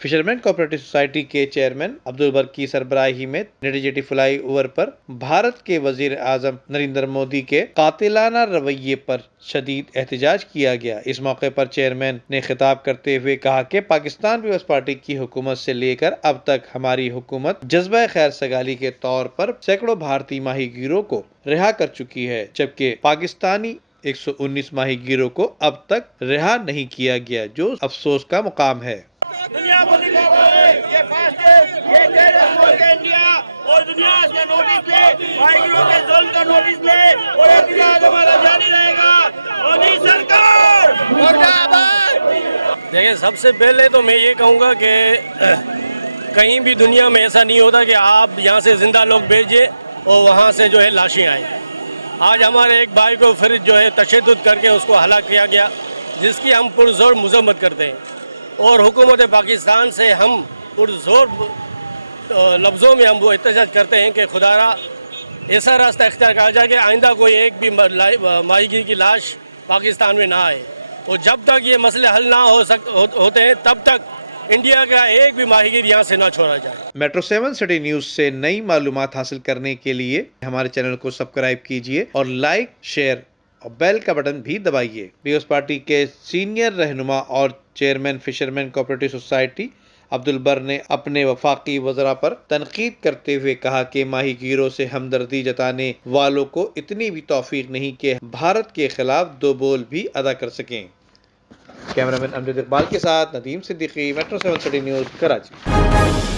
Fishermen cooperative society کے chairman Abdulbarr کی سربراہی میں نڈی جیٹی فلائی اوور پر بھارت کے وزیر اعظم نریندر مودی کے قاتلانہ رویے پر شدید احتجاج کیا گیا۔ اس موقع پر چیئرمین نے خطاب کرتے ہوئے کہا کہ پاکستان پیپلز پارٹی کی حکومت سے لے کر اب تک ہماری حکومت جذبہ خیر سگالی کے طور پر سینکڑوں بھارتی ماہی گیروں کو رہا کر چکی ہے، جبکہ پاکستانی 119 ماہی گیروں کو اب تک رہا نہیں کیا گیا، جو افسوس کا مقام ہے۔ دنیا کو دکھاوا ہے یہ فاسٹ یہ تیرے ملک انڈیا اور دنیا سے نوٹس لے، ماہی گیروں کے ظلم کا نوٹس لے اور احتجاج ہمارا جاری رہے گا۔ مودی سرکار مرد آباد۔ دیکھیں، سب سے پہلے تو میں یہ کہوں گا کہ کہیں بھی دنیا میں ایسا نہیں ہوتا کہ آپ یہاں سے زندہ لوگ بھیجیں اور وہاں سے جو ہے لاشیں آئیں۔ آج ہمارے ایک بھائی کو پھر جو ہے تشدد کر کے اس کو ہلاک کیا گیا، جس کی ہم پرزور مذمت کرتے ہیں، اور حکومت پاکستان سے ہم پرزور لفظوں میں ہم وہ احتجاج کرتے ہیں کہ خدا را ایسا راستہ اختیار کیا جائے کہ آئندہ کوئی ایک بھی ماہی گیر کی لاش پاکستان میں نہ آئے، اور جب تک یہ مسئلے حل نہ ہوتے ہیں تب تک انڈیا کا ایک بھی ماہی گیر یہاں سے نہ چھوڑا جائے۔ میٹرو 7 سٹی نیوز سے نئی معلومات حاصل کرنے کے لیے ہمارے چینل کو سبسکرائب کیجیے اور لائک، شیئر اور بیل کا بٹن بھی دبائیے۔ پیپلز پارٹی کے سینئر رہنما اور chairman fishermen cooperative society Abdulbarr نے اپنے وفاقی وزراء پر تنقید کرتے ہوئے کہا کہ ماہی گیروں سے ہمدردی جتانے والوں کو اتنی بھی توفیق نہیں کہ بھارت کے خلاف دو بول بھی ادا کر سکیں۔ کیمرامین امجد اقبال کے ساتھ Nadeem Siddiqui, metro 7 city news, Karachi.